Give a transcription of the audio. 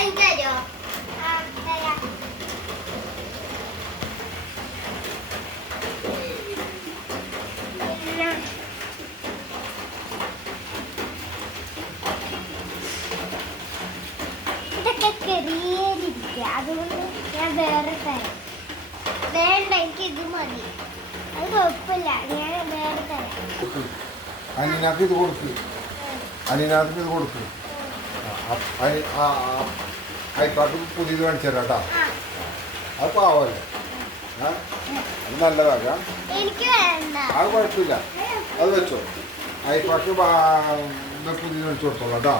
എനിക്കറിയോ ഇതൊക്കെ ചെറിയതിരിക്കുക, അതുകൊണ്ട് ഞാൻ വേറെ തരാം. വേണ്ട, എനിക്ക് ഇത് മതി. അത് കുഴപ്പമില്ല, ഞാൻ വേറെ തരാം. അനിനാക്ക് ഇത് കൊടുക്ക്, അനിനാക്ക് ഇത് കൊടുക്ക്. അയപ്പാക്ക് പുതിയത് കാണിച്ചു തരാം കേട്ടോ. അത് പാവല്ലേ, അത് നല്ലതാക്കാം. എനിക്ക് വേണ്ട, അത് കുഴപ്പമില്ല, അത് വെച്ചോ. അയപ്പാക്ക് പുതിയത് കാണിച്ചു കൊടുത്തോളാം കേട്ടോ.